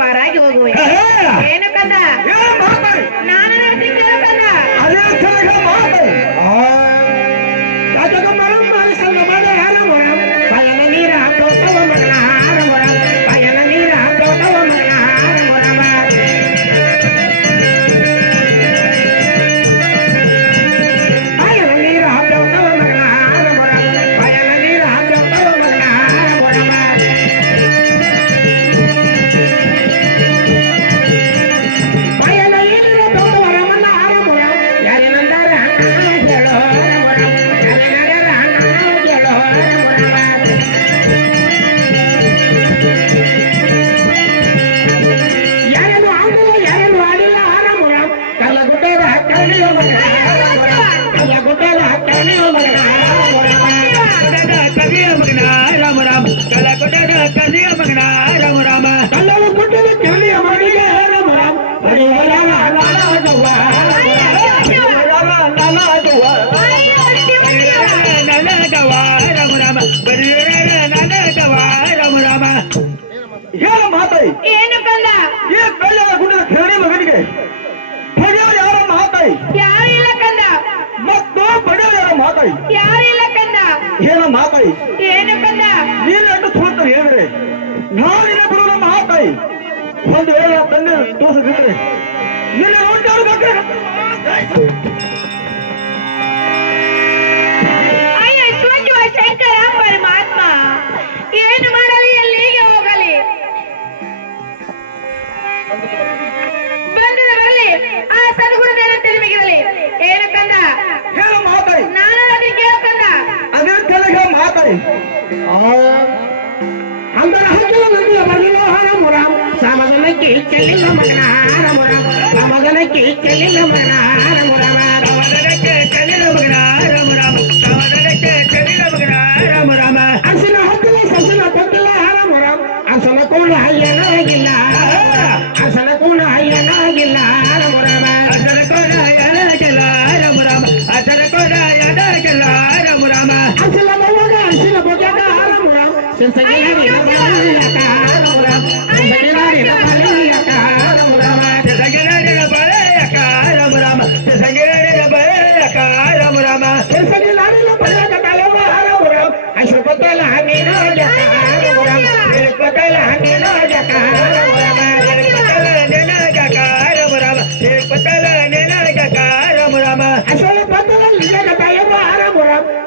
ಪಾರಾಗಿ ಹೋಗುವೆ ಏನು ಕಂದ ನಾನು ನಡೆಸಿದ್ದೇನೆ ಕಂದ ಏನು ಕಂದ ಮಗನಿಗೆ ಯಾರ ಮಾತಾಯಿ ಯಾರಿಲ್ಲ ಕಂದ ಮತ್ತು ಬಡಿಯೋ ಯಾರ ಮಾತಾಯಿ ಯಾರಿಲ್ಲ ಕಂದ ಏನ ಮಾತಾಯಿ ಏನು ಕಂದ ನೀನು ಸೋತರು ಹೇಳ್ರಿ ನಾನಿನ ಬಿಡುವ ಮಾತಾಯಿ ಒಂದು ವೇಳೆ ತಂದೆ ತೋರಿಸಿದ್ರೆ ನಿನ್ನ ಉಂಟಾರು ಬಗ್ಗೆ ಶಂಕರ ಪರಮಾತ್ಮ ಏನು ಮಾಡಲಿ ಎಲ್ಲಿಗೆ ಹೋಗಲಿ ಬಂದ ಬರಲಿ ಆ ಸದ್ಗುರುದೇವ ತಿಳಿಮಿಗಿರಲಿ ಏನು ಕಂದ ಹೇಳು ಮಾತಾಯಿ ನಾನು ಅದಕ್ಕೆ ಕೇಳಕಂದ ಅದೇ ತೆಲಗ ಮಾತಾಯಿ ಅಂದರ ಹಂಗಿಲ್ಲ ನಂದಿಯ ಬರಲಿಲ್ಲ ಹಾರಮುರ ಸಮಗನಕ್ಕೆ ಚೆಲ್ಲಿಲ್ಲ ಮಗನ ಹಾರಮುರ ಸಮಗನಕ್ಕೆ ಚೆಲ್ಲಿಲ್ಲ ಮಗನ ಹಾರಮುರ ಸಮಗನಕ್ಕೆ ಚೆಲ್ಲಿಲ್ಲ ಮಗನ ಹಾರಮುರ ಸಮಗನಕ್ಕೆ ಚೆಲ್ಲಿಲ್ಲ ಮಗನ ಹಾರಮುರ ಅರ್ಶನ ಹತ್ತಿಲ್ಲ ಸಸಿನ ಕೊಟ್ಟಿಲ್ಲ ಹಾರಮುರ ಅರ್ಶನ ಕೂಡ ಏನಾಗಿಲ್ಲ ಅರ್ಶನ ಕೂಡ ಏನಾಗಿಲ್ಲ ಹಾರಮುರ ಅರ್ಶನ ಕೂಡ ಏನಾಗಿಲ್ಲ ಹಾರಮುರ ಅರ್ಶನ ಕೂಡ ಏನಾಗಿಲ್ಲ ಹಾರಮುರ ಅರ್ಶನ ಮಗ ಅರ್ಶನ ಬಗ್ಯಾಗ ಹಾರಮುರ ಸಿಂಸಗಿರಿ ಬಲ್ಲಕ ಹಾರಮುರ ಸಿಂಸಗಿರಿ ಬಲ್ಲಕ ಹಾರಮುರ ಸಿಂಸಗಿರಿ ಬಲ್ಲಕ ಹಾರಮುರ ಸಿಂಸಗಿರಿ ಬಲ್ಲಕ ಹಾರಮುರ ಸಿಂಸಗಿರಿ ಬಲ್ಲಕ ಕಾಯವ ಹಾರಮುರ ಅಶ್ವಪತಲ ನೀನು ಜಕ ಹಾರಮುರ ಅಶ್ವಪತಲ ನೀನು ಜಕ ಹಾರಮುರ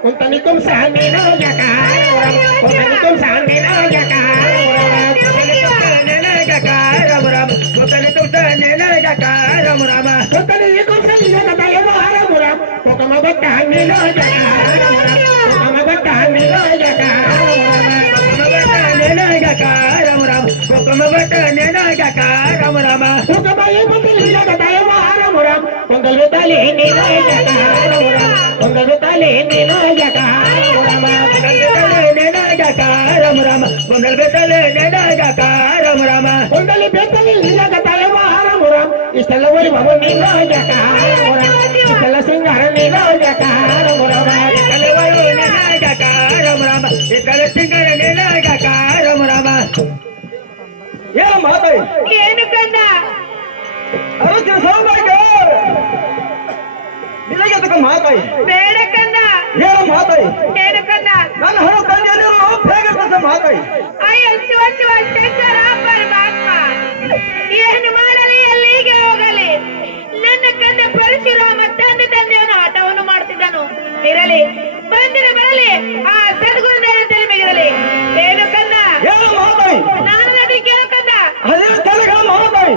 Untanikum sani no jakaram, untanikum sani no jakaram, untanikum sani no jakaram, untanikum sani no jakaram, ukamabatan no jakaram, ukamabatan no jakaram, ukamabatan no jakaram, ukabayi matil no jakaram, ಕೊಂದಲು ತಲೆ ನಿನಗ ಕೊಂದಲು ತಲೆ ನಿನಗ ರಾಮ ರಾಮ ಗೊಂದಲ್ ಬೆತ್ತಲೆ ನೆನಗ ರಾಮ ರಾಮ ಗೊಂದಲಿ ಬೆತ್ತಲೆ ನಿನಗ ತಲೆವ ರಾಮ ರಾಮ ಇಷ್ಟೆಲ್ಲ ಓಡಿ ಬಾಬು ನಿನಗ ಇಷ್ಟೆಲ್ಲ ಸಿಂಗಾರ ನಿನಗ ರಾಮ ರಾಮ ತಲೆವರು ನೆನಗ ರಾಮ ರಾಮ ಇಷ್ಟೆಲ್ಲ ಸಿಂಗಾರ ನೆನಗ ರಾಮ ರಾಮ ಏನು ಮಾತಾಡಿ ಏನು ಕಂದ ಅರಸಿನ ಸೌಭಾಗ್ಯ ನಿನಗೆ ಅದಕ್ಕೆ ಮಾತಾಡಿ ಬೇಡ ಕಂದ ಏನು ಮಾತಾಡಿ ಏನು ಕಂದ ನನ್ನ ಹಣ ತಂದೆಯಲ್ಲಿರೋ ಹೇಗೆ ಕೆಲಸ ಮಾತಾಡಿ ಅಯ್ಯೋ ಶಿವ ಶಿವ ಶಂಕರ ಪರಮಾತ್ಮ ಏನು ಮಾಡಲಿ ಎಲ್ಲಿಗೆ ಹೋಗಲಿ ನನ್ನ ಕಂದ ಪರಶುರಾಮ ತಂದೆ ತಂದೆಯವನ ಆಟವನ್ನು ಮಾಡ್ತಿದ್ದನು ಇರಲಿ ಬಂದಿರ ಬರಲಿ ಆ ಸದ್ಗುರುದೇವ ತಲೆಮೆಗಿರಲಿ ಏನು ಕಂದ ಏನು ಮಾತಾಡಿ ನಾನು ಅದಕ್ಕೇನು ಕಂದ ಅದೇ ತಲೆಗಳ ಮಾತಾಡಿ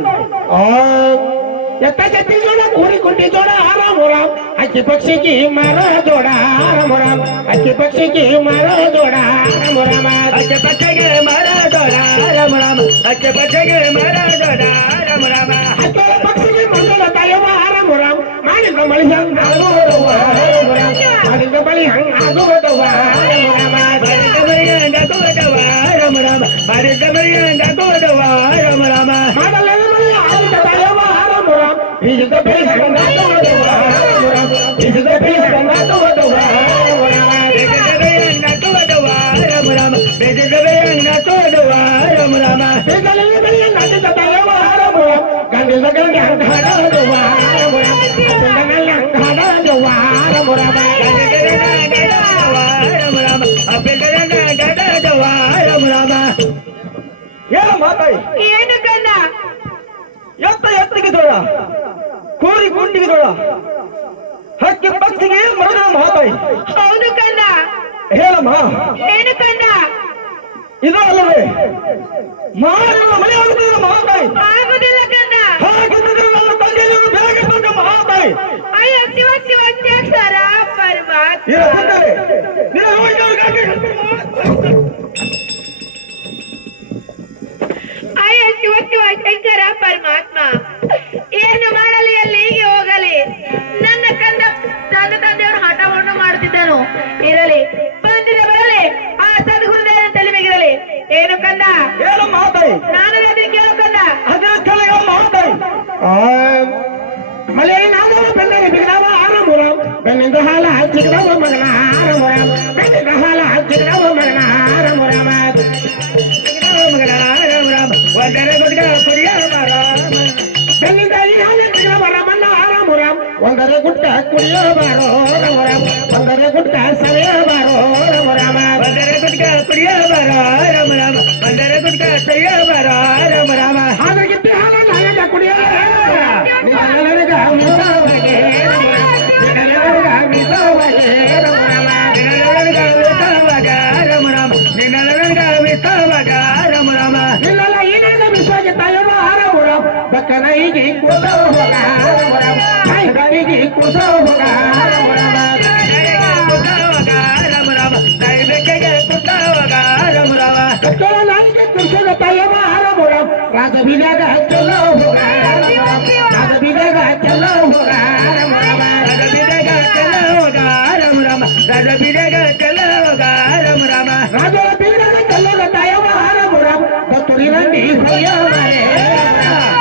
ಎತ್ತ ಚತ್ತಿ ಜೋಡ ಕೂರಿ ಕುಂಟಿ ಜೋಡ ರಾಮ ರಾಮ ಅಕ್ಕಿ ಪಕ್ಷಿಗೆ ಮರ ಜೋಡ ರಾಮ ರಾಮ ಅಕ್ಕಿ ಪಕ್ಷಿಗೆ ಮರ ಜೋಡ ರಾಮ ರಾಮ ಅಕ್ಕೆ ಪಚ್ಚಗೆ ಮರ ದೊಡ ರಾಮ ರಾಮ ಅಕ್ಕೆ ಪಚ್ಚಗೆ ಮರ ದೊಡ ರಾಮ ರಾಮ ಅಕ್ಕಿ ಪಕ್ಷಿಗೆ ಮಂಗಳ ತಾಯವ ರಾಮ ರಾಮ ಮಾಡಿದ ಮಳಿ ಹಂಗ ಆಗೋದವ ರಾಮ ರಾಮ ಮಾಡಿದ ಮಳಿ ಹಂಗ ಆಗೋದವ ರಾಮ ರಾಮ ಮಾಡಿದ ಮರಿಯಂಗ ತೋದವ ರಾಮ ರಾಮ ಮಾಡಿದ ಮರಿಯಂಗ ತೋದವ ರಾಮ ರಾಮ ಮಾಡಲ್ಲ ಮಳಿ ಆದ ತಾಯವ ರಾಮ ರಾಮ ಬೀಜದ ಬೆಳಿ ಹಂಗ ಆಗೋದವ ರಾಮ ರಾಮ ಬೀಜದ ಬೆಳಿ ಹಂಗ ಆಗೋದವ ರಾಮ ರಾಮ ಬೇಜಗವೆಯಂಗ ತೋದವ ರಾಮ ರಾಮ ಬೇಜಗವೆಯಂಗ ತೋದವ ರಾಮ ರಾಮ ಬೇಗಲಲ್ಲಿ ಬೆಳಿ ನಾಟಿದ ತಾಯವ ರಾಮ ರಾಮ ಗಂಡಿದ ಗಂಡಿ ಹಂಗ ಹಾಡೋದವ ರಾಮ ರಾಮ ಗಂಡನಲ್ಲಿ ಹಂಗ ಹಾಡೋದವ ರಾಮ ರಾಮ ಏನು ಮಾತಾಡಿ ಏನು ಕಂದ ಎತ್ತರಿಗೆ ದೊಡ ಕೂರಿ ಗುಂಡಿಗೆ ದೊಡ ಹಕ್ಕಿ ಪಕ್ಷಿಗೆ ಮರದ ಮಾತಾಡಿ ಹೌದು ಕಂದ ಹೇಳಮ್ಮ ಏನು ಕಂದ ಇದು ಅಲ್ಲವೇ ಮಾರಿನ ಮನೆ ಆಗುತ್ತಿದ್ದ ಮಾತಾಡಿ ಆಗುದಿಲ್ಲ ಕಂದ ಹಾಗಿದ್ದರೆ ನನ್ನ ತಂದೆಯನ್ನು ಬೇಗ ಬಂದು ಮಾತಾಡಿ ಅಯ್ಯೋ ಶಿವ ಶಿವ ಶಂಕರ ಪರಮಾತ್ಮ ನಿನ್ನ ತಂದೆ ನಿನ್ನ ಯೋಗ್ಯವಾಗಿ ಅಯ್ಯೋ ಶಿವ ಶಿವ ಶಂಕರ ಪರಮಾತ್ಮ ಏನು ಮಾಡಲಿ ಎಲ್ಲಿಗೆ ಹೋಗಲಿ ನನ್ನ ಕಂದ ನನ್ನ ತಂದೆಯವರು ಹಠವನ್ನು ಮಾಡುತ್ತಿದ್ದನು ಇರಲಿ ಬಂದಿದೆ ಬರಲಿ ಆ ಸದ್ಗುರುದೇವನ ತಲೆಮೆಗಿರಲಿ ಏನು ಕಂದ ಏನು ಮಾತಾಡಿ ನಾನು ಅದಕ್ಕೆ ಕೇಳು ಕಂದ ಅದರ ತಲೆಗಳ ಮಾತಾಡಿ ಮಳೆ ನಾಗವ ಬೆನ್ನಿಗೆ ಬಿಗಡವ ಆರಾಮ ರಾಮ ಬೆನ್ನಿಂದ ಹಾಲ ಹಚ್ಚಿಗಡವ ಮಗನ ಆರಾಮ ರಾಮ ಬೆನ್ನಿಂದ ಹಾಲ ಹಚ್ಚಿಗಡವ ಮಗನ ಆರಾಮ ರಾಮ ಮಗನ ರಾಮ ರಾಮ ಒಂದರ ಗುಡ್ಡ ಕುಡಿಯ ರಾಮ ಬೆನ್ನಿಂದ ಈ ಹಾಲ ಹಚ್ಚಿಗಡವ ರಾಮಣ್ಣ ಆರಾಮ ರಾಮ ಒಂದರ ಗುಡ್ಡ ಕುಡಿಯೋ ಬಾರೋ ರಾಮ ರಾಮ ಒಂದರ ಗುಡ್ಡ ಸವಿಯ ಬಾರೋ ರಾಮ ರಾಮ ಒಂದರ ಗುಡ್ಡ ಕುಡಿಯ ರಾಮ ರಾಮ ಒಂದರ ಗುಡ್ಡ ಸವಿಯ ರಾಮ ರಾಮ ಹಾಲಾಗಿತ್ತು ಹಾಲ ನಾಯಕ ಕುಡಿಯೋ ನಿನಗ ಮಿಸವಾಗಿ ನಿನಗ ಮಿಸವಾಗಿ ರಾಮ ರಾಮ ನಿನ್ನೊಳಗ ವಿಸವಾಗ ರಾಮ ರಾಮ ನಿನ್ನೊಳಗ ವಿಸವಾಗ ರಾಮ ರಾಮ ಇಲ್ಲಲ್ಲ ಏನೇನ ವಿಶ್ವಾಸ ತಾಯವ ಆರಾಮ ರಾಮ ಬಕ್ಕನಾಯಿಗೆ ಕೂತ ಹೋಗ ರಾಮ ರಾಮ ನಾಯಿಗೆ ಕೂತ ಹೋಗ ರಾಮ ರಾಮ ರಾಮ ರಾಮ ನೈವೇದ್ಯಗೆ ಕುತ್ತವಾಗ ರಾಮ ರಾಮ ಕಟ್ಟೋಳ ನಾಯಿಗೆ ಕುರ್ಸದ ತಾಯವ ಆರಾಮ ರಾಮ ರಾಜಬೀದಾಗ ಚೆಲ್ಲ ಹೋಗ ರಾಮ ರಾಮ ರಾಜಬೀದಾಗ ಚೆಲ್ಲ ಹೋಗ ರಾಮ ರಾಮ ರಜಬಿಡಗ ಚಲೋಗ ರಾಮ ರಾಮ ರಜಬಿಡಗ ಚಲೋಗ ರಾಮ ರಾಮ ರಾಜರ ಬೀದಾಗ ಚೆಲ್ಲದ ತಾಯವ ಆರಾಮ ರಾಮ ಬತ್ತೂರಿ ರಂಡಿ ಹೊಯ್ಯ ಮಾಲೆ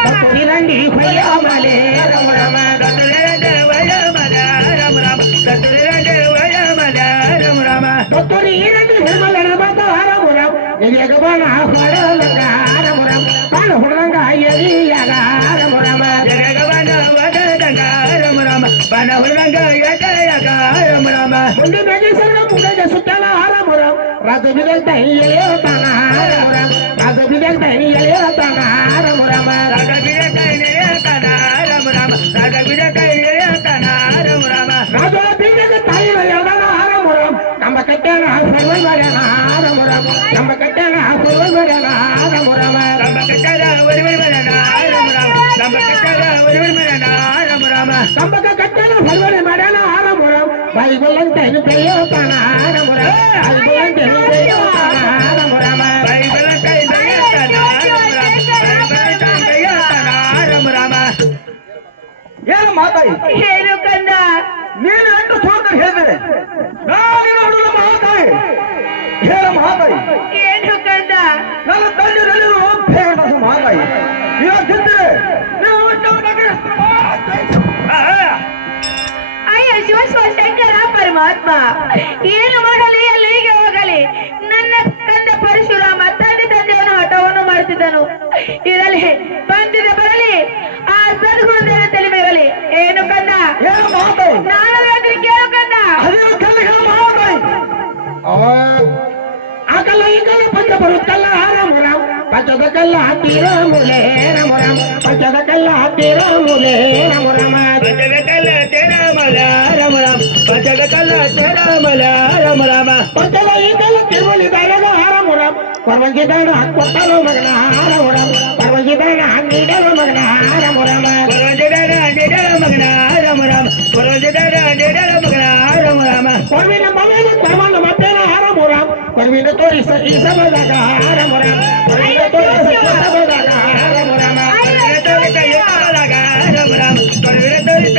ಬತ್ತೂರಿ ರಂಡಿ ಹೊಯ್ಯ ಮಾಲೆ ರಾಮ ರಾಮ ರಜಬಿಡಗ ವಯ ಮದ ರಾಮ ರಾಮ ರಜಬಿಡಗ ವಯ ಮದ ರಾಮ ರಾಮ ಬತ್ತೂರಿ ರಂಡಿ ಹೆಣ್ಮಲ್ಲ ಬಾತ ಆರಾಮ ರಾಮ ಎಲಿಯಾಗ ಬಾಣ ಹೊಡಲಂಗ ರಾಮ ರಾಮ ಬಾಣ ಹೊಡಲಂಗ ಎಲಿಯಾಗ ರಾಮ ರಾಮ ಜಗಗವನ ವದದಂಗ ರಾಮ ರಾಮ ಬನ ಹುಡುಗ ಯಜಯಗ ರಾಮ ರಾಮ ಮುಂದೆ ಮೇಗೇಶ್ವರ ಮುಂದೆ ಸುತ್ತಲ ಆರಾಮ ರಾಮ ರಾಜ ಬಿದಾಗ ಎಳೆಯೋತಾನ ರಾಮ ರಾಮ ರಾಜ ಬಿದಾಗ ಎಳೆಯೋತಾನ ರಾಮ ರಾಮ ರಜಬಿಡಗ ನೆರೆಯತನ ರಾಮ ರಾಮ ರಜಬಿಡಗ ನೆರೆಯತನ ರಾಮ ರಾಮ ರಾಜ ಬೀದಾಗ ತಾಯಿನ ಎಳ್ದಾನ ಆರಾಮ ರಾಮ ನಮ್ಮ ಕಟ್ಟ್ಯಾನ ಸರ್ವೈ ಮಾಡ್ಯಾನ ರಾಮ ರಾಮ ನಮ್ಮ ಕಟ್ಟ್ಯಾನ ಸರ್ವೈ ಮಾಡ್ಯಾನ ರಾಮ ರಾಮ ನಮ್ಮ ಕಟ್ಟದ ಒರಿವರಿ ಮರಣ ರಾಮ ರಾಮ ನಮ್ಮ ಕಟ್ಟದ ಒರಿವರಿ ಮರಣ ರಾಮ ರಾಮ ಕಂಬಕ ಕಟ್ಟನ ಸರ್ವೈ ಮಾಡ್ಯಾನ ರಾಮ ರಾಮ ಬಾಯಿ ಬಲ್ಲಂತ ಬೆಳೆಯೋತಾನ ರಾಮ ರಾಮ ಬಾಯಿ ಬಲ್ಲಂತ ಬೆಳೆಯೋತಾನ ರಾಮ ರಾಮ ಬೈಬಲ ಕೈ ಬೆಳೆಯತನ ರಾಮ ರಾಮ ಬೈಬಲ ಕೈ ಬೆಳೆಯತನ ರಾಮ ರಾಮ ಏನು ಮಾತು ಮಾತಾಯಿ ಏನು ಕಂದ ನೀನು ಎಷ್ಟು ಸೋತ ಹೇಳಿದರೆ ನಾನಿನ ಬಿಡುವ ಮಾತಾಯಿ ಹೇಳ ಮಾತಾಯಿ ಏನು ಕಂದ ನನ್ನ ತಂದೆಯಲ್ಲಿರುವ ಭೇದ ಮಾತಾಯಿ ಇವತ್ತಿದ್ದರೆ ನೀವು ಅಯ್ಯ ಶಿವ ಶಿವ ಶಂಕರ ಪರಮಾತ್ಮ ಏನು ಮಾಡಲಿ ಅಲ್ಲಿಗೆ ಹೋಗಲಿ ನನ್ನ ತಂದೆ ಪರಶುರಾಮ ತಂದೆಯವನ ಹಠವನ್ನು ಮಾಡುತ್ತಿದ್ದನು ಇರಲಿ ಬಂದಿದೆ ಬರಲಿ ಆ ಸದ್ಗುರುದೇವ ತಲೆಮೇಗಲಿ ಏನು ಕಂದ ಏನು ಮಾತಾಯಿ ನಾನು ಹೇಳಿದ್ರೆ ಕೇಳು ಕಂದ ಅದೇನು ಕಲ್ಲಿಗೆ ಮಾತಾಯಿ ಆಗಲ್ಲ ಈಗಲ್ಲ ಪಂಚ ಬರುತ್ತಲ್ಲ ರಾಮರಾಮ್ ಪಂಚದ ಕಲ್ಲ ಹತ್ತಿರ ಮೂಲೆ ರಾಮರಾಮ್ ಪಂಚದ ಕಲ್ಲ ಹತ್ತಿರ ಮೂಲೆ ರಾಮರಾಮ ಪಂಚದ ಕಲ್ಲ ತೇರ ಮಲ ರಾಮರಾಮ್ ಪಂಚದ ಕಲ್ಲ ತೇರ ಮಲ ರಾಮರಾಮ ಪಂಚದ ಈಗಲ್ಲ ತಿರುಮಲಿ ದಾಯದ ರಾಮರಾಮ್ ಪರ್ವಂಗಿದಾನ ಕೊಟ್ಟಲು ಮಗನ ರಾಮರಾಮ್ ಪರ್ವಂಗಿದಾನ ನೀಡಲು ಮಗನ ರಾಮರಾಮ ಪರವಜಗರ ನಿಡಲ ಮಗನ ರಾಮರಾಮ ಪರವಜಗರ ನಿಡಲ ಮಗನ ರಾಮರಾಮ ಪರ್ವಿನ ಮಮೇಲೆ ಪರ್ವನ ಮತ್ತೇನ ರಾಮರಾಮ್ ಪರ್ವಿನ ತೋರಿಸ ಈ ಸಭದಾಗ ರಾಮರಾಮ್ ಪರ್ವಿನ ತೋರಿಸ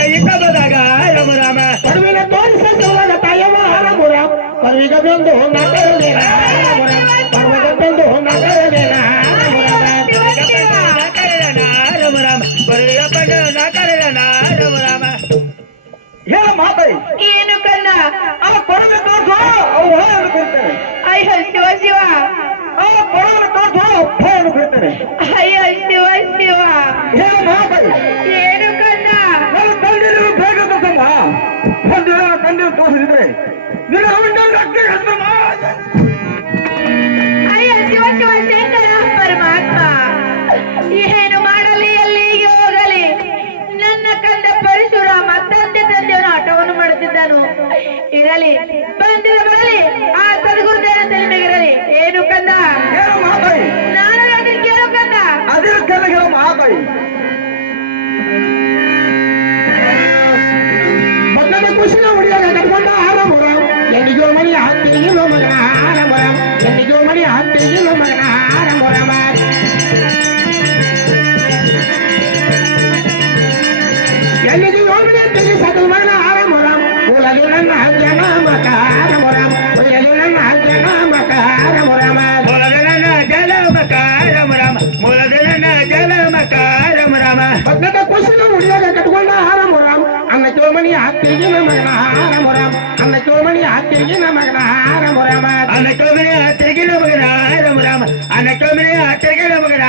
ಈ ಸಭದಾಗ ರಾಮರಾಮ ಪರ್ವಿನ ತೋರಿಸ ಸಭದಾಗ ತಾಯವ ರಾಮರಾಮ್ ಪರ್ವಿಗ ಬೆಂದು ನಗರದೇನ ರಾಮರಾಮ್ ಪರ್ವಗ ಬೆಂದು ನಗರದೇನ ಹೇಳ ಮಾತಾಯಿ ಏನು ಕಂದ ಆ ಕೊಡಲು ತೋರಿಸು ಅವು ಹೊಳೆಯನ್ನು ಬಿಡ್ತೇನೆ ಅಯ್ಯ ಶಿವ ಶಿವ ಆ ಕೊಡಲು ತೋರಿಸು ಭಯನ್ನು ಬಿಡ್ತೇನೆ ಅಯ್ಯ ಶಿವ ಶಿವ ಹೇಳ ಮಾತಾಯಿ ಏನು ಕಂದ ನನ್ನ ತಂದೆಯರು ಬೇಗ ತಮ್ಮ ಬಂದಿರೋ ನನ್ನ ತಂದೆಯರು ತೋರಿಸಿದ್ರೆ ನಿನ್ನ ಅಕ್ಕಿ ಹೆಸರು ಅಯ್ಯ ಶಿವ ಶಿವ ಶಂಕರ ಪರಮಾತ್ಮ ಏನು ಮಾಡಲಿ ಎಲ್ಲಿಗೆ ಹೋಗಲಿ ನನ್ನ ಕಂದ ಪರಶುರಾಮ ತಂದೆಯವನ ಆಟವನ್ನು ಮಾಡುತ್ತಿದ್ದನು ಇರಲಿ ಬಂದಿರ ಬರಲಿ ಆ ಸದ್ಗುರುದೇವನ ತಲೆಮೇಗಿರಲಿ ಏನು ಕಂದ ಹೇಳ ಮಾತಾಯಿ ನಾನು ಹೇಳಿದ್ರೆ ಕೇಳು ಕಂದ ಅದೇ ಕೆಳಗೆ ಹೇಳ ಮಾತಾಯಿ ಮಕ್ಕಳ ಖುಷಿನ ಹುಡುಗ ಕಟ್ಕೊಂಡ ಆರಾಮರಾಮ್ ಎಲ್ಲಿಗೋ ಮನಿ ಹತ್ತಿಗಿರೋ ಮಗನ ಆರಾಮರಾಮ್ ಎಲ್ಲಿಗೋ ಮನಿ ಹತ್ತಿಗಿರೋ ಮಗನ ಆರಾಮರಾಮ ಎಲ್ಲಿಗೆ ಹೋಗಲಿ ತೆಗಿ ಸಕಲ ಮಗನ ಆರಾಮರಾಮ್ ಮೂಲಲು ನನ್ನ ಜನ ಮಕ ಆರಾಮರಾಮ್ ಮೂಲಲು ನನ್ನ ಜನ ಮಕ ಆರಾಮರಾಮ ಮೂಲದನ ಜಲ ಮಕಾರ ರಾಮ ಮೂಲದನ ಜಲ ಮಕಾರ ರಾಮ ಮಕ್ಕಳ ಖುಷಿನ ಹುಡುಗ ಕಟ್ಕೊಂಡ ಆರಾಮರಾಮ್ ಅನ್ನ ಚೋಮಣಿ ಹತ್ತಿಗಿನ ಮಗನ ಆರಾಮರಾಮ್ ಅನ್ನ ಚೋಮಣಿ ಹತ್ತಿಗಿನ ಮಗನ ಆರಾಮರಾಮ ಅನ್ನಕ್ಕೊಮ್ಮೆ ತೆಗಿನ ಮಗನ ರಾಮ ಅನ್ನಕ್ಕೊಮ್ಮೆ ತೆಗಿನ ಮಗನ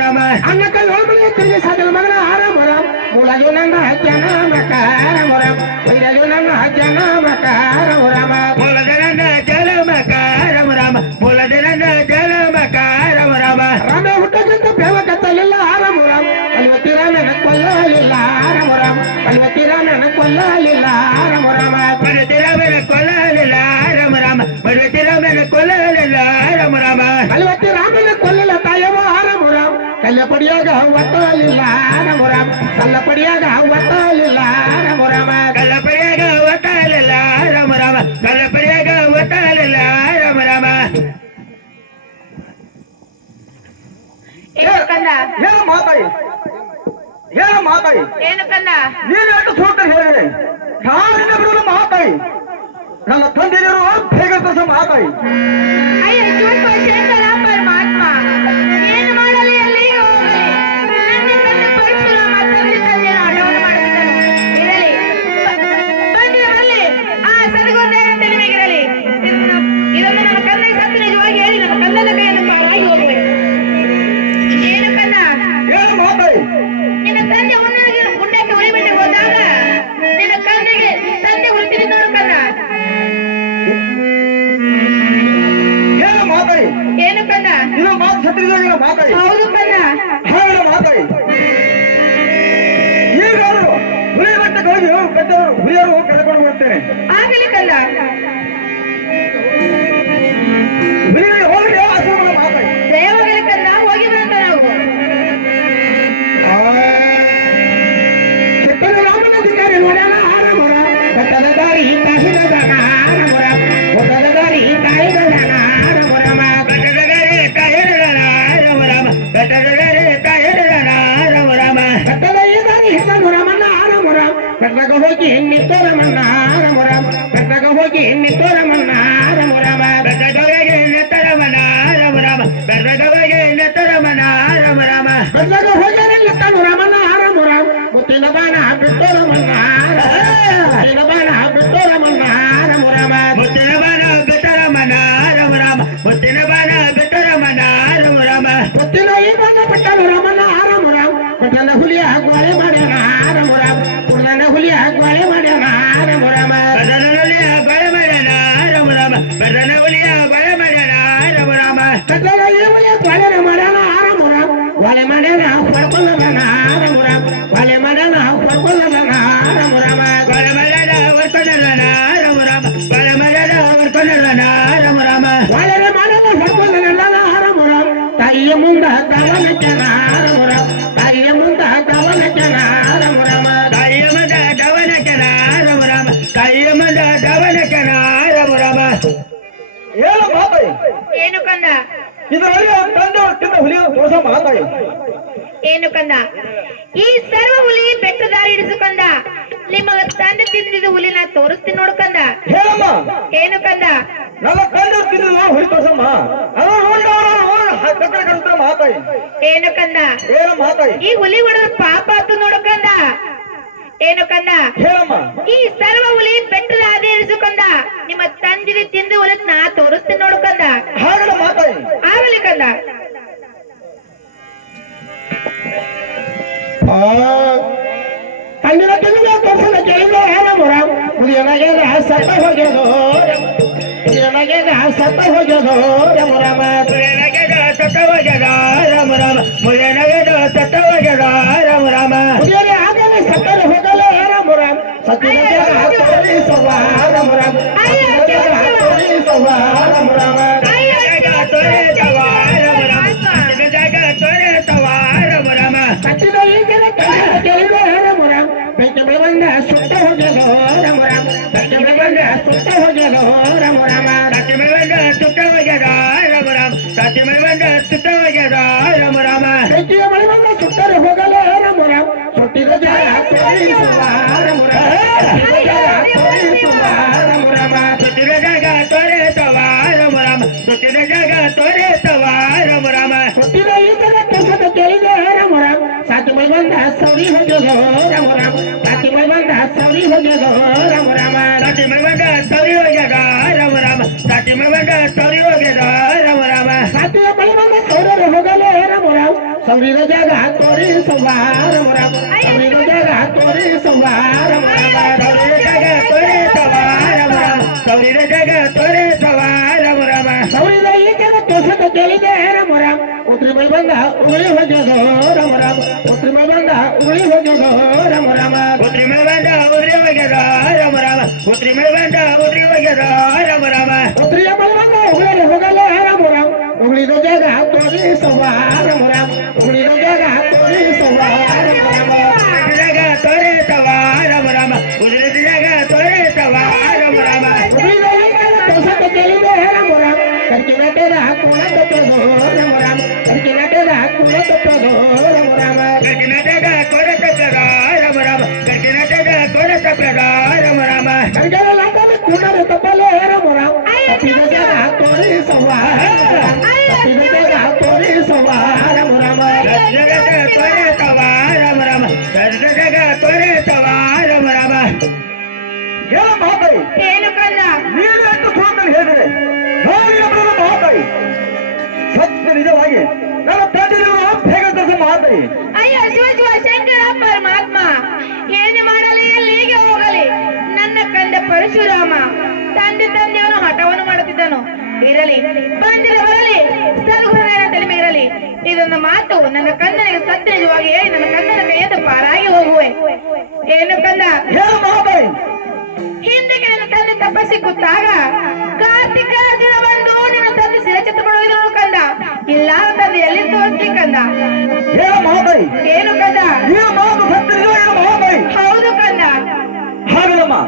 ರಾಮ ಅನ್ನ ಕೈ ಹೋಗಲಿ ತಿರುಗಿ ಸಕಲ ಮಗನ ಆರಾಮರಾಮ್ ಮೂಲಲು ನನ್ನ ಜನ ಮಕ ಆರಾಮರಾಮ್ ವೈರಲು ನನ್ನ ಜನ ಮಕ ಆರಾಮರಾಮ ಮೂಲದನ ಜಲ ಮಕಾರ ರಾಮ ಮೂಲದನ ಜಲ ಮಕಾರ ರಾಮ ರಾಮ ಹುಟ್ಟಕ್ಕಿಂತ ಪ್ರೇಮ ಕತ್ತಲಿಲ್ಲ ಆರಾಮರಾಮ್ ಅಲ್ವತ್ತಿ ರಾಮನ ಕೊಲ್ಲಲಿಲ್ಲ ಆರಾಮರಾಮ್ ಅಲ್ವತ್ತಿ ರಾಮನ ಕೊಲ್ಲಲಿಲ್ಲ ಆರಾಮರಾಮ ಪರತಿರಾಮನ ಕೊಲ್ಲಲಿಲ್ಲ ರಾಮ ಪರತಿರಾಮನ ಕೊಲ್ಲಲಿಲ್ಲ ರಾಮ ಅಲ್ವತ್ತಿ ರಾಮನ ಕೊಲ್ಲಲ ತಾಯವ ಆರಾಮರಾಮ್ ಕಲ್ಲ ಪಡಿಯಾಗ ಒತ್ತಲಿಲ್ಲ ಆರಾಮರಾಮ್ ಕಲ್ಲ ಪಡಿಯಾಗ ಒತ್ತಲಿಲ್ಲ ಆರಾಮರಾಮ ಕಲ್ಲಪರ್ಯಾಗ ಒತ್ತಾಲಿಲ್ಲ ರಾಮ ಕಲ್ಲಪರ್ಯಾಗ ಒತ್ತಾಲಿಲ್ಲ ರಾಮ ಏನು ಕಂದ ಹೇಳ ಮಾತಾಯಿ ಹೇಳ ಮಾತಾಯಿ ಏನು ಕಂದ ನೀನು ಎಷ್ಟು ಸೋತ ಹೇಳಿದೆ ನಾನಿಂದ ಬಿಡುವ ಮಾತಾಯಿ ನನ್ನ ತಂದೆಯರು ಬೇಗ ತಸ ಮಾತಾಯಿ ಅಯ್ಯ ಶಿವ ಶಿವ ಶಂಕರ ಪರಮಾತ್ಮ ಏನು ಮಾಡಲಿ ಎಲ್ಲಿಗೆ ಹೋಗಲಿ ನನ್ನ ಕಂದ ಪರಶುರಾಮ ತಂದೆಯವನ ಆಟವನ್ನು ಮಾಡುತ್ತಿದ್ದನು ಇರಲಿ ಬಂದಿರ ಬರಲಿ ಆ ಸದ್ಗುರುದೇವನ ತಲೆಮೇಗಿರಲಿ ಇದನ್ನು ನನ್ನ ಕಂದಗೆ ಸತ್ತು ನಿಜವಾಗಿ ಹೇಳಿ ನನ್ನ ಕಂದನ ಕೈಯನ್ನು ಪಾರಾಗಿ ಹೋಗಬೇಕು ಏನು ಕಂದ ಹೇಳ ಮಾತಾಯಿ ನಿನ್ನ ತಂದೆ ಮುಂಡಕ್ಕೆ ಉಳಿಬಿಟ್ಟು ಹೋದಾಗ ನಿನ್ನ ಕಂದಗೆ ತಂದೆ ಉಳಿತಿದ್ದು ನೋಡು ಕಂದ ಹೇಳ ಮಾತಾಯಿ ಏನು ಕಂದ ಇದು ಮಾತು ಸತ್ಯದಾಗ ಮಾತಾಯಿ ಹೌದು ಕಂದ ಹೇಳ ಮಾತಾಯಿ ಈಗಾದರೂ ಹುಲಿ ಬೆಟ್ಟಕ್ಕೆ ಹೋಗಿ ಬೆಟ್ಟವರು ಹುಲಿಯರು ಕರೆದುಕೊಂಡು ಬರ್ತೇನೆ ಆಗಲಿ ಕಂದ ಹುಲಿಗಳಿಗೆ ಹೋಗಲಿ ಆಶ್ರಮದ ಮಾತಾಯಿ ದಯವಾಗಲಿ ಕಂದ ಹೋಗಿ ಬರೋಣ ನಾವು ಚಿಕ್ಕನ ರಾಮನಧಿಕಾರಿ ನೋಡ್ಯಾನ ಆರಾಮರಾಮ್ ಬೆಟ್ಟದ ದಾರಿ ಕಾಸಿನ ಜನ ಆರಾಮರಾಮ್ ಬೆಟ್ಟದ ದಾರಿ ಕಾಯಿದ ಜನ ಆರಾಮರಾಮ ಬೆಟ್ಟದಗರೆ ಕಾಯರಣ ರಾಮ ಬೆಟ್ಟದಗರೆ ಕಾಯರಣ ರಾಮ ಬೆಟ್ಟದ ಈ ದಾರಿ ಹಿಂದನು ರಾಮಣ್ಣ ಆರಾಮರಾಮ್ ಬೆಟ್ಟದಾಗ ಹೋಗಿ ನಿಂತೋರ ಮನ್ನ ರಮುರಾಮ ಬೆಟ್ಟದಾಗ ಹೋಗಿ ನಿಂತೋರ ಮನ್ನ ರಮುರಾಮ ಬೆಟ್ಟದೊಳಗೆ ನೆತ್ತರ ಮನ ರಮರಾಮ ಬೆಟ್ಟದೊಳಗೆ ನೆತ್ತರ ಮನ ರಮರಾಮ ಬೆಟ್ಟದಾಗ ಹೋಗಿ ನಿಂತನು ರಮನ ರಮುರಾಮ ಮುತ್ತಿನ ಬಾಣ ಬಿಟ್ಟೋರ ಮನ್ನ ಮುತ್ತಿನ ಬಾಣ ಬಿಟ್ಟೋರ ಮನ್ನ ರಮುರಾಮ ಮುತ್ತಿನ ಬಾಣ ಬಿಟ್ಟರ ಮನ ರಮರಾಮ ಮುತ್ತಿನ ಬಾಣ ಬಿಟ್ಟರ ಮನ ರಮರಾಮ ಮುತ್ತಿನ ಈ ಬಾಣ ಬಿಟ್ಟನು ರಮನ ರಮುರಾಮ ಕುಟನ ಹುಲಿಯ ಗೋಳೆ ಮಾಡ್ಯಾನ ರಮುರಾಮ ಕುಟನ ಹುಲಿಯ ಗೋಳೆ ಮಾಡ್ಯಾನ ರಮುರಾಮ ಬದನಲ್ಲಿ ಬಳೆ ಮಾಡ್ಯಾನ ರಮರಾಮ ಬದನ ಹುಲಿಯ ಬಳೆ ಮಾಡ್ಯಾನ ರಮರಾಮ ಬೆಟ್ಟದಾಗ ಈ ಹುಲಿಯ ಗೋಳೆ ಮಾಡ್ಯಾನ ರಮುರಾಮ ಗೋಳೆ ಮಾಡ್ಯಾನ ಹೊಡ್ಕೊಳ್ಳೋಣ ರಮುರಾಮ ಗೋಳೆ ಮಾಡ್ಯಾನ ಹೊಡ್ಕೊಳ್ಳೋಣ ರಮುರಾಮ ಬಳೆ ಮಾಡ್ಯಾನ ಹೊಡ್ಕೊಂಡನ ರಮರಾಮ ಬಳೆ ಮಾಡ್ಯಾನ ಹೊಡ್ಕೊಂಡನ ರಮರಾಮ ಒಳ್ಳೆ ಮಾಡೋದು ಹೊಡ್ಕೊಳ್ಳೋಣ ರಮುರಾಮ ತಾಯಿಯ ಮುಂದ ದವನಕ್ಕೆನ ರಮುರಾಮ ತಾಯಿಯ ಮುಂದ ದವನಕ್ಕೆನ ರಮುರಾಮ ತಾಯಿಯ ಮದ ದವನಕನ ರಮರಾಮ ತಾಯಿಯ ಮದ ದವನಕನ ರಮರಾಮ ಏನು ಮಾತಾಯಿ ಏನು ಕಂದ ಇದರಲ್ಲಿ ತಂದೆಕ್ಕಿಂತ ಹುಲಿಯ ದೋಷ ಮಾತಾಯಿ ಏನು ಕಂದ ಈ ಸರ್ವ ಹುಲಿ ಬೆಟ್ಟದಾರಿ ಹಿಡಿಸುಕಂದ ನಿಮಗ ತಂದೆ ತಿಂದಿದ ಹುಲಿನ ತೋರಿಸ್ತೀನಿ ನೋಡ್ಕಂದ ಹೇಳಮ್ಮ ಏನು ಕಂದ ನನ್ನ ತಂದೆ ತಿಂದಿಲ್ಲ ಹುಲಿ ತೋರ್ಸಮ್ಮ ಅದು ನೋಡಿ ಕಟ್ಟಡ ಕಳಿಸ್ತಾರ ಮಾತಾಯಿ ಏನು ಕಂದ ಏನು ಮಾತಾಯಿ ಈ ಹುಲಿ ಹೊಡೆದ ಪಾಪ ಆತು ನೋಡ್ಕಂದ ಏನು ಕಂದ ಹೇಳಮ್ಮ ಈ ಸರ್ವ ಹುಲಿ ಬೆಟ್ಟದ ಹಾದಿ ಹಿಡಿಸುಕಂದ ನಿಮ್ಮ ತಂದಿದ ತಿಂದು ಹೊಲಕ್ ನಾ ತೋರಿಸ್ತೀನಿ ನೋಡ್ಕಂದ ಹಾಗಲ್ಲ ಮಾತಾಯಿ ಆಗಲಿ ಕಂದ ಕಣ್ಣಿನ ತೆಗೆದು ತೋರಿಸಿದ ಕೇಳಿದ್ರೆ ರಮುರಾಮ ಮುದಿಯನಾಗ್ಯದ ಸತ್ತ ಹೋಗ್ಯದು ಮುದಿಯನಾಗ್ಯದ ಸತ್ತ ಹೋಗ್ಯದು ರಮುರಾಮ ಮುಯನಗೆದ ಸತ್ತವಗೆದ ರಮರಾಮ ಮುಯನಗೆದ ಸತ್ತವಗೆದ ರಮರಾಮ ಮುದಿಯನೇ ಆಗಲೇ ಸತ್ತರೆ ಹೋಗಲೇ ರಮುರಾಮ ಸತ್ತಿನ ಜಾಗ ತೋರಿಸುವ ರಮುರಾಮ ಸತ್ತಿನ ಜಾಗ ತೋರಿಸುವ ರಮುರಾಮ ಸತ್ತಿನ ಈಗಿನ ಕೇಳಿದ್ರೆ ರಮುರಾಮ ಬೆಂಕಿ ಬಂದ ಸುತ್ತ ಹೋಗ್ಯದು ರಮುರಾಮ ಬೆಂಕಿ ಬಂದ ಸುತ್ತ ಹೋಗ್ಯದು ರಮುರಾಮ ಬೆಂಕಿಯ ಮಳೆ ಬಂದ ಸುತ್ತರೆ ಹೋಗಲೇ ರಮುರಾಮ ಸುಟ್ಟಿದ ಜಾಗ ತೋರಿಸುವ ರಮುರಾಮ ಸುಟ್ಟಿದ ಜಾಗ ತೋರಿಸುವ ರಮುರಾಮ ಸುಟ್ಟಿದ ಈಗಿನ ಕೆಲಸದ ಕೇಳಿದ್ರೆ ರಮುರಾಮ ಸಾತಿ ಮಳೆ ಬಂದ ಸೌರಿ ಹೋಗ್ಯದು ರಮುರಾಮ ಸಾತಿ ಮಳೆ ಬಂದ ಸೌರಿ ಹೋಗ್ಯದು ರಮುರಾಮ ಸಾತಿಯ ಮಳೆ ಬಂದ ಸೌರರು ಹೋಗಲೇ ರಮುರಾಮ ಸೌರಿನ ಜಾಗ ತೋರಿಸುವ ರಮುರಾಮ ಸೌರಿನ ಜಾಗ ತೋರಿಸುವ ರಮುರಾಮ ಸೌರಿದ ಈಗಿನ ಕೆಲಸದ ಕೇಳಿದೆ ರಮುರಾಮ ಉತ್ರಿ ಮಳೆ ಬಂದ ಉಳಿ ಹೋಗ್ಯದು ರಮುರಾಮ ಉತ್ರಿ ಮಳೆ ಬಂದ ಉಳಿ ಹೋಗ್ಯದು ರಮುರಾಮ ಉತ್ರಿಯ ಮಳೆ ಬಂದ ಉಳಿ ಹೋಗಲೇ ರಮುರಾಮ ಉಳಿದ ಜಾಗ ತೋರಿಸುವ ರಮುರಾಮ ಉಳಿದ ಜಾಗ ತೋರಿಸುವ ರಮುರಾಮ ಉಳಿದ ಈಗಿನ ಕೆಲಸದ ಕೇಳಿದೆ ರಮುರಾಮ ಕರ್ಕಿ ನಟೆದ ಕುಣ ತಪ್ಪದು ರಮುರಾಮ ಕರ್ಕಿ ನಟೆದ ಕುಣ ತಪ್ಪದು ರಮುರಾಮ ಕರ್ಗಲ ಲಾಟದ ಕುಣದ ತಪ್ಪಲೇ ರಮುರಾಮ ತಪ್ಪಿದ ಜಾಗ ತೋರಿಸುವ ತಪ್ಪಿದ ಜಾಗ ತೋರಿಸುವ ರಮುರಾಮ ಹೇಳ ಮಾತಾಯಿ ಏನು ಕಂದ ನೀನು ಎಷ್ಟು ಸುಳ್ಳು ಹೇಳಿದರೆ ನಾನು ಮಾತಾಯಿ ಸತ್ಯ ನಿಜವಾಗಿ ನನ್ನ ತಂದೆಯವರು ಹೇಗೆ ಕೆಲಸ ಮಾತಾಯಿ ಅಯ್ಯೋ ಶಿವ ಶಿವ ಶಂಕರ ಪರಮಾತ್ಮ ಏನು ಮಾಡಲಿ ಎಲ್ಲಿಗೆ ಹೋಗಲಿ ನನ್ನ ಕಂದ ಪರಶುರಾಮ ತಂದೆಯವನು ಹಠವನ್ನು ಮಾಡುತ್ತಿದ್ದನು ಇರಲಿ ಬಂದಿರ ಬರಲಿ ಸದ್ಗುರುವಿನ ತಲೆಮೆ ಇರಲಿ ಇದೊಂದು ಮಾತು ನನ್ನ ಕಂದನಿಗೆ ಸತ್ಯ ನಿಜವಾಗಿ ಹೇಳಿ ನನ್ನ ಕಂದನ ಕೈಯಿಂದ ಪಾರಾಗಿ ಹೋಗುವೆ ಏನು ಕಂದ ಹೇಳ ಮಾತಾಯಿ ಹಿಂದಕ್ಕೆ ನನ್ನ ತಂದೆ ತಪಸ್ಸಿ ಕೂತಾಗ ಕಾರ್ತಿಕ ದಿನ ಬಂದು ನಿನ್ನ ತಂದೆ ಶಿರಚಿತ್ತ ಮಾಡುವುದು ಕಂದ ಇಲ್ಲ ತಂದೆ ಎಲ್ಲಿ ತೋರಿಸ್ಲಿ ಕಂದ ಹೇಳ ಮಾತಾಯಿ ಏನು ಕಂದ ಈ ಮಾತು ಸತ್ಯ ನಿಜವಾಗಿ ಮಾತಾಯಿ ಹೌದು ಕಂದ ಹಾಗಲ್ಲಮ್ಮ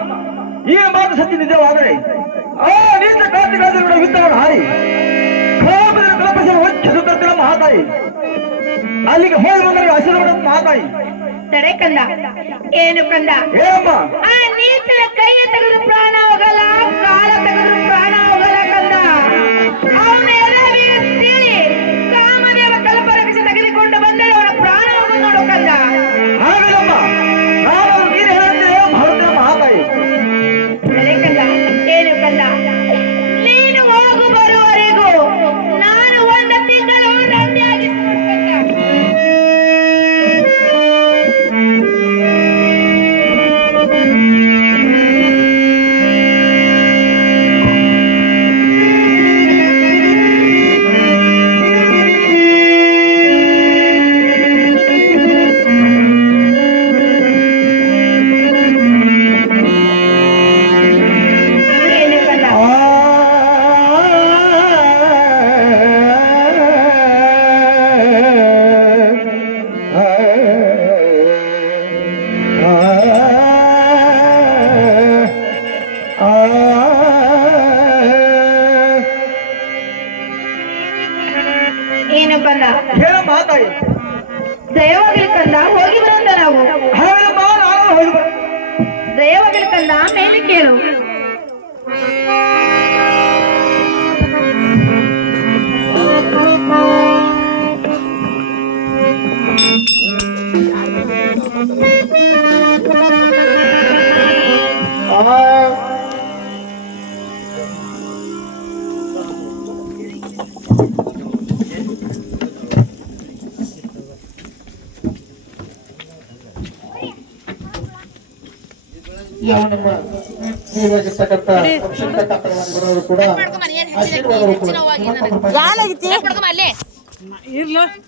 ಈ ಮಾತು ಸತ್ಯ ನಿಜವಾದರೆ ಆ ನೀತ ಕಾರ್ತಿಕಾದಿಗಳ ಯುದ್ಧವನ್ನು ಹಾರಿ ಕೋಪದ ಕಲ್ಪಿಸಲು ವಂಚಿಸುತ್ತಿರುವ ಮಹಾತಾಯಿ ಅಲ್ಲಿಗೆ ಹೋಗಿ ಬಂದರೆ ಆಶೀರ್ವಾದ ಮಹಾತಾಯಿ ತಡೆ ಕಂದ ಏನು ಕಂದ ಏನಮ್ಮ ಆ ನೀಚರ ಕೈಯ ತೆಗೆದು ಪ್ರಾಣ ಹೋಗಲ್ಲ, ಕಾಲ ತೆಗೆದು ಪ್ರಾಣ ಹೋಗಲ್ಲ ಕಂದ. ಅವನ ಎದೆಗೆ ಸೀಳಿ ಕಾಮದೇವ ಕಲ್ಪರಕ್ಷೆ ತೆಗೆದುಕೊಂಡು ಬಂದರೆ ಅವನ ಪ್ರಾಣ ಹೋಗುದು ನೋಡು ಕಂದ. ಆಗಲ್ಲಮ್ಮ, ನಾನು ನೀನು ಹೇಳಂತೆ ಭಾರತೀಯ ಮಹಾತಾಯಿ. ಸರಿ ಕಂದ, ಏನು ಕಂದ, ನೀನು ಹೋಗು ಬರುವವರೆಗೂ ನಾನು ಒಂದು ತಿಂಗಳು ರಂದಿಯಾಗಿ ಏನು ಕಂದ. ಏನು ಕಂದ, ಹೇಳ ಮಹಾತಾಯಿ. ದಯವಾಗಲಿ ಕಂದ, ಹೋಗಿ ಬರೋಣ ನಾವು. ಆಗಲ್ಲಮ್ಮ, ನಾನು ಹೋಗಿ ಬರ ದಯವಾಗಲಿ ಕಂದ, ಮೇಲೆ ಕೇಳು. ಯಾವ ನಮ್ಮ ನೀವಾಗಿರ್ತಕ್ಕಂಥ ಪಕ್ಷಿರ್ತಕ್ಕಂಥವರು ಕೂಡ ಆಶೀರ್ವಾದಗಳು ಕೂಡ